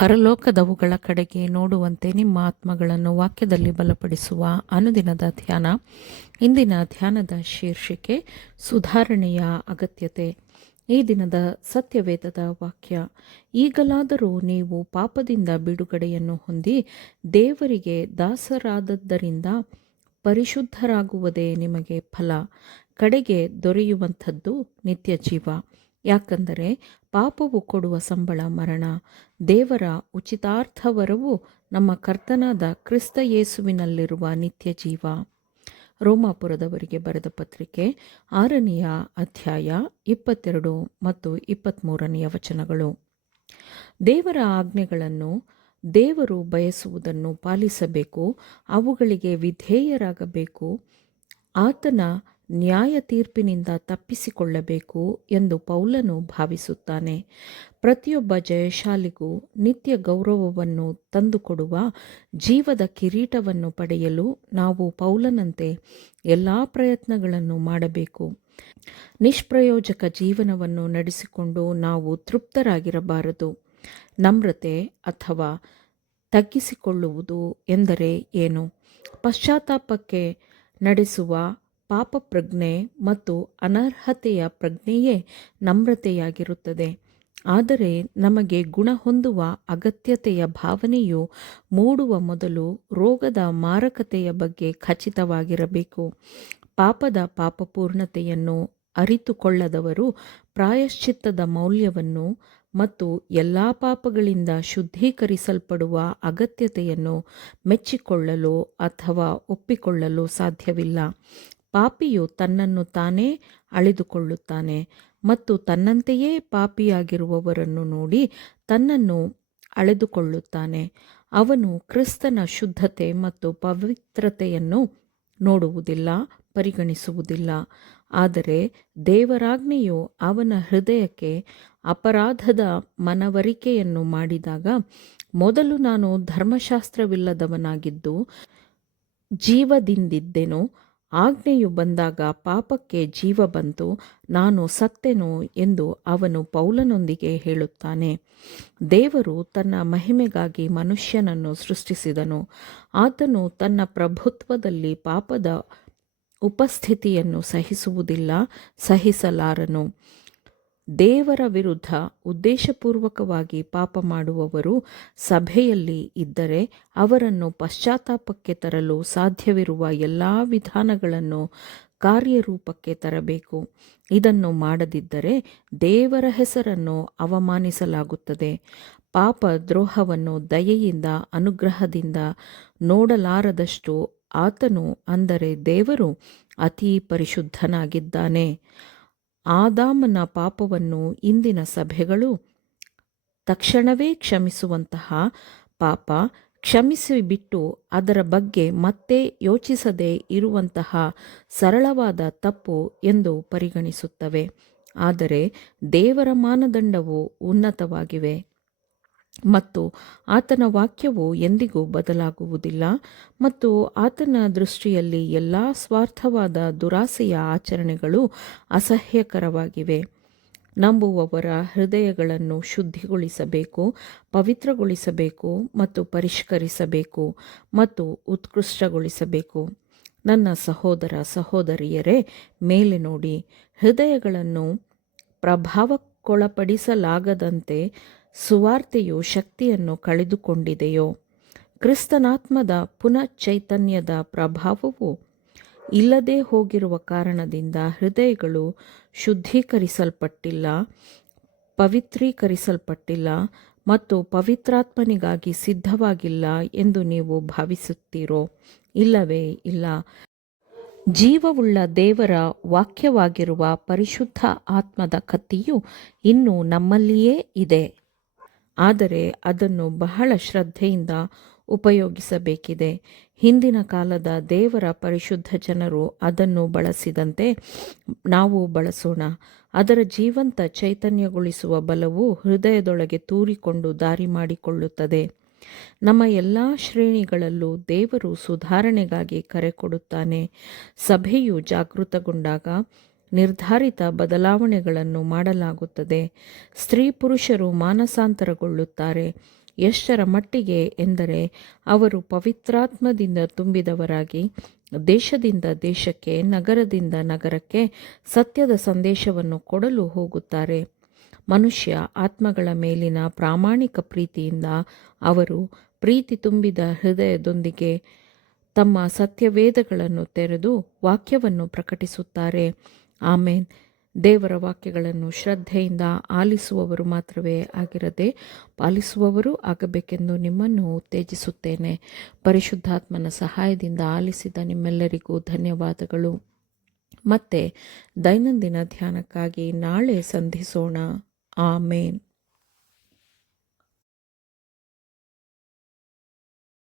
ಪರಲೋಕದವುಗಳ ಕಡೆಗೆ ನೋಡುವಂತೆ ನಿಮ್ಮ ಆತ್ಮಗಳನ್ನು ವಾಕ್ಯದಲ್ಲಿ ಬಲಪಡಿಸುವ ಅನುದಿನದ ಧ್ಯಾನ. ಇಂದಿನ ಧ್ಯಾನದ ಶೀರ್ಷಿಕೆ ಸುಧಾರಣೆಯ ಅಗತ್ಯತೆ. ಈ ದಿನದ ಸತ್ಯವೇದದ ವಾಕ್ಯ: ಈಗಲಾದರೂ ನೀವು ಪಾಪದಿಂದ ಬಿಡುಗಡೆಯನ್ನು ಹೊಂದಿ ದೇವರಿಗೆ ದಾಸರಾದದ್ದರಿಂದ ಪರಿಶುದ್ಧರಾಗುವುದೇ ನಿಮಗೆ ಫಲ, ಕಡೆಗೆ ದೊರೆಯುವಂಥದ್ದು ನಿತ್ಯ ಜೀವ. ಯಾಕಂದರೆ ಪಾಪವು ಕೊಡುವ ಸಂಬಳ ಮರಣ, ದೇವರ ಉಚಿತಾರ್ಥವರವು ನಮ್ಮ ಕರ್ತನಾದ ಕ್ರಿಸ್ತ ಯೇಸುವಿನಲ್ಲಿರುವ ನಿತ್ಯ ಜೀವ. ರೋಮಾಪುರದವರಿಗೆ ಬರೆದ ಪತ್ರಿಕೆ 6ನೇ ಅಧ್ಯಾಯ 22 ಮತ್ತು 23ನೇ ವಚನಗಳು. ದೇವರ ಆಜ್ಞೆಗಳನ್ನು ದೇವರು ಬಯಸುವುದನ್ನು ಪಾಲಿಸಬೇಕು, ಅವುಗಳಿಗೆ ವಿಧೇಯರಾಗಬೇಕು, ಆತನ ನ್ಯಾಯ ತೀರ್ಪಿನಿಂದ ತಪ್ಪಿಸಿಕೊಳ್ಳಬೇಕು ಎಂದು ಪೌಲನು ಭಾವಿಸುತ್ತಾನೆ. ಪ್ರತಿಯೊಬ್ಬ ಜಯಶಾಲಿಗೂ ನಿತ್ಯ ಗೌರವವನ್ನು ತಂದುಕೊಡುವ ಜೀವದ ಕಿರೀಟವನ್ನು ಪಡೆಯಲು ನಾವು ಪೌಲನಂತೆ ಎಲ್ಲ ಪ್ರಯತ್ನಗಳನ್ನು ಮಾಡಬೇಕು. ನಿಷ್ಪ್ರಯೋಜಕ ಜೀವನವನ್ನು ನಡೆಸಿಕೊಂಡು ನಾವು ತೃಪ್ತರಾಗಿರಬಾರದು. ನಮ್ರತೆ ಅಥವಾ ತಗ್ಗಿಸಿಕೊಳ್ಳುವುದು ಎಂದರೆ ಏನು? ಪಶ್ಚಾತ್ತಾಪಕ್ಕೆ ನಡೆಸುವ ಪಾಪ ಪ್ರಜ್ಞೆ ಮತ್ತು ಅನರ್ಹತೆಯ ಪ್ರಜ್ಞೆಯೇ ನಮ್ರತೆಯಾಗಿರುತ್ತದೆ. ಆದರೆ ನಮಗೆ ಗುಣ ಹೊಂದುವ ಅಗತ್ಯತೆಯ ಭಾವನೆಯು ಮೂಡುವ ಮೊದಲು ರೋಗದ ಮಾರಕತೆಯ ಬಗ್ಗೆ ಖಚಿತವಾಗಿರಬೇಕು. ಪಾಪದ ಪಾಪಪೂರ್ಣತೆಯನ್ನು ಅರಿತುಕೊಳ್ಳದವರು ಪ್ರಾಯಶ್ಚಿತ್ತದ ಮೌಲ್ಯವನ್ನು ಮತ್ತು ಎಲ್ಲ ಪಾಪಗಳಿಂದ ಶುದ್ಧೀಕರಿಸಲ್ಪಡುವ ಅಗತ್ಯತೆಯನ್ನು ಮೆಚ್ಚಿಕೊಳ್ಳಲು ಅಥವಾ ಒಪ್ಪಿಕೊಳ್ಳಲು ಸಾಧ್ಯವಿಲ್ಲ. ಪಾಪಿಯು ತನ್ನನ್ನು ತಾನೇ ಅಳೆದುಕೊಳ್ಳುತ್ತಾನೆ ಮತ್ತು ತನ್ನಂತೆಯೇ ಪಾಪಿಯಾಗಿರುವವರನ್ನು ನೋಡಿ ತನ್ನನ್ನು ಅಳೆದುಕೊಳ್ಳುತ್ತಾನೆ. ಅವನು ಕ್ರಿಸ್ತನ ಶುದ್ಧತೆ ಮತ್ತು ಪವಿತ್ರತೆಯನ್ನು ನೋಡುವುದಿಲ್ಲ, ಪರಿಗಣಿಸುವುದಿಲ್ಲ. ಆದರೆ ದೇವರಾಜ್ಞೆಯು ಅವನ ಹೃದಯಕ್ಕೆ ಅಪರಾಧದ ಮನವರಿಕೆಯನ್ನು ಮಾಡಿದಾಗ, ಮೊದಲು ನಾನು ಧರ್ಮಶಾಸ್ತ್ರವಿಲ್ಲದವನಾಗಿದ್ದು ಜೀವದಿಂದಿದ್ದೆನು, ಆಜ್ಞೆಯು ಬಂದಾಗ ಪಾಪಕ್ಕೆ ಜೀವ ಬಂತು, ನಾನು ಸತ್ತೆನು ಎಂದು ಅವನು ಪೌಲನೊಂದಿಗೆ ಹೇಳುತ್ತಾನೆ. ದೇವರು ತನ್ನ ಮಹಿಮೆಗಾಗಿ ಮನುಷ್ಯನನ್ನು ಸೃಷ್ಟಿಸಿದನು. ಆತನು ತನ್ನ ಪ್ರಭುತ್ವದಲ್ಲಿ ಪಾಪದ ಉಪಸ್ಥಿತಿಯನ್ನು ಸಹಿಸುವುದಿಲ್ಲ, ಸಹಿಸಲಾರನು. ದೇವರ ವಿರುದ್ಧ ಉದ್ದೇಶಪೂರ್ವಕವಾಗಿ ಪಾಪ ಮಾಡುವವರು ಸಭೆಯಲ್ಲಿ ಇದ್ದರೆ ಅವರನ್ನು ಪಶ್ಚಾತ್ತಾಪಕ್ಕೆ ತರಲು ಸಾಧ್ಯವಿರುವ ಎಲ್ಲ ವಿಧಾನಗಳನ್ನು ಕಾರ್ಯರೂಪಕ್ಕೆ ತರಬೇಕು. ಇದನ್ನು ಮಾಡದಿದ್ದರೆ ದೇವರ ಹೆಸರನ್ನು ಅವಮಾನಿಸಲಾಗುತ್ತದೆ. ಪಾಪ ದ್ರೋಹವನ್ನು ದಯೆಯಿಂದ ಅನುಗ್ರಹದಿಂದ ನೋಡಲಾರದಷ್ಟು ಆತನು, ಅಂದರೆ ದೇವರು, ಅತಿ ಪರಿಶುದ್ಧನಾಗಿದ್ದಾನೆ. ಆದಾಮನ ಪಾಪವನ್ನು ಇಂದಿನ ಸಭೆಗಳು ತಕ್ಷಣವೇ ಕ್ಷಮಿಸುವಂತಹ ಪಾಪ, ಕ್ಷಮಿಸಿಬಿಟ್ಟು ಅದರ ಬಗ್ಗೆ ಮತ್ತೆ ಯೋಚಿಸದೇ ಇರುವಂತಹ ಸರಳವಾದ ತಪ್ಪು ಎಂದು ಪರಿಗಣಿಸುತ್ತವೆ. ಆದರೆ ದೇವರ ಮಾನದಂಡವು ಉನ್ನತವಾಗಿವೆ ಮತ್ತು ಆತನ ವಾಕ್ಯವು ಎಂದಿಗೂ ಬದಲಾಗುವುದಿಲ್ಲ ಮತ್ತು ಆತನ ದೃಷ್ಟಿಯಲ್ಲಿ ಎಲ್ಲ ಸ್ವಾರ್ಥವಾದ ದುರಾಸೆಯ ಆಚರಣೆಗಳು ಅಸಹ್ಯಕರವಾಗಿವೆ. ನಂಬುವವರ ಹೃದಯಗಳನ್ನು ಶುದ್ಧಿಗೊಳಿಸಬೇಕು, ಪವಿತ್ರಗೊಳಿಸಬೇಕು ಮತ್ತು ಪರಿಷ್ಕರಿಸಬೇಕು ಮತ್ತು ಉತ್ಕೃಷ್ಟಗೊಳಿಸಬೇಕು. ನನ್ನ ಸಹೋದರ ಸಹೋದರಿಯರೇ, ಮೇಲೆ ನೋಡಿ, ಹೃದಯಗಳನ್ನು ಪ್ರಭಾವಕ್ಕೊಳಪಡಿಸಲಾಗದಂತೆ ಸುವಾರ್ತೆಯು ಶಕ್ತಿಯನ್ನು ಕಳೆದುಕೊಂಡಿದೆಯೋ? ಕ್ರಿಸ್ತನಾತ್ಮದ ಪುನಶ್ಚೈತನ್ಯದ ಪ್ರಭಾವವು ಇಲ್ಲದೆ ಹೋಗಿರುವ ಕಾರಣದಿಂದ ಹೃದಯಗಳು ಶುದ್ಧೀಕರಿಸಲ್ಪಟ್ಟಿಲ್ಲ, ಪವಿತ್ರೀಕರಿಸಲ್ಪಟ್ಟಿಲ್ಲ ಮತ್ತು ಪವಿತ್ರಾತ್ಮನಿಗಾಗಿ ಸಿದ್ಧವಾಗಿಲ್ಲ ಎಂದು ನೀವು ಭಾವಿಸುತ್ತೀರೋ? ಇಲ್ಲವೇ ಇಲ್ಲ. ಜೀವವುಳ್ಳ ದೇವರ ವಾಕ್ಯವಾಗಿರುವ ಪರಿಶುದ್ಧ ಆತ್ಮದ ಕತ್ತಿಯು ಇನ್ನೂ ನಮ್ಮಲ್ಲಿಯೇ ಇದೆ. ಆದರೆ ಅದನ್ನು ಬಹಳ ಶ್ರದ್ಧೆಯಿಂದ ಉಪಯೋಗಿಸಬೇಕಿದೆ. ಹಿಂದಿನ ಕಾಲದ ದೇವರ ಪರಿಶುದ್ಧ ಜನರು ಅದನ್ನು ಬಳಸಿದಂತೆ ನಾವು ಬಳಸೋಣ. ಅದರ ಜೀವಂತ ಚೈತನ್ಯಗೊಳಿಸುವ ಬಲವು ಹೃದಯದೊಳಗೆ ತೂರಿಕೊಂಡು ದಾರಿ ಮಾಡಿಕೊಳ್ಳುತ್ತದೆ. ನಮ್ಮ ಎಲ್ಲ ಶ್ರೇಣಿಗಳಲ್ಲೂ ದೇವರು ಸುಧಾರಣೆಗಾಗಿ ಕರೆ ಕೊಡುತ್ತಾನೆ. ಸಭೆಯು ಜಾಗೃತಗೊಂಡಾಗ ನಿರ್ಧಾರಿತ ಬದಲಾವಣೆಗಳನ್ನು ಮಾಡಲಾಗುತ್ತದೆ. ಸ್ತ್ರೀ ಪುರುಷರು ಮಾನಸಾಂತರಗೊಳ್ಳುತ್ತಾರೆ. ಎಷ್ಟರ ಮಟ್ಟಿಗೆ ಎಂದರೆ ಅವರು ಪವಿತ್ರಾತ್ಮದಿಂದ ತುಂಬಿದವರಾಗಿ ದೇಶದಿಂದ ದೇಶಕ್ಕೆ, ನಗರದಿಂದ ನಗರಕ್ಕೆ ಸತ್ಯದ ಸಂದೇಶವನ್ನು ಕೊಡಲು ಹೋಗುತ್ತಾರೆ. ಮನುಷ್ಯ ಆತ್ಮಗಳ ಮೇಲಿನ ಪ್ರಾಮಾಣಿಕ ಪ್ರೀತಿಯಿಂದ ಅವರು ಪ್ರೀತಿ ತುಂಬಿದ ಹೃದಯದೊಂದಿಗೆ ತಮ್ಮ ಸತ್ಯವೇದಗಳನ್ನು ತೆರೆದು ವಾಕ್ಯವನ್ನು ಪ್ರಕಟಿಸುತ್ತಾರೆ. ಆಮೇನ್. ದೇವರ ವಾಕ್ಯಗಳನ್ನು ಶ್ರದ್ಧೆಯಿಂದ ಆಲಿಸುವವರು ಮಾತ್ರವೇ ಆಗಿರದೆ ಪಾಲಿಸುವವರು ಆಗಬೇಕೆಂದು ನಿಮ್ಮನ್ನು ಉತ್ತೇಜಿಸುತ್ತೇನೆ. ಪರಿಶುದ್ಧಾತ್ಮನ ಸಹಾಯದಿಂದ ಆಲಿಸಿದ ನಿಮ್ಮೆಲ್ಲರಿಗೂ ಧನ್ಯವಾದಗಳು. ಮತ್ತೆ ದೈನಂದಿನ ಧ್ಯಾನಕ್ಕಾಗಿ ನಾಳೆ ಸಂಧಿಸೋಣ. ಆಮೇನ್.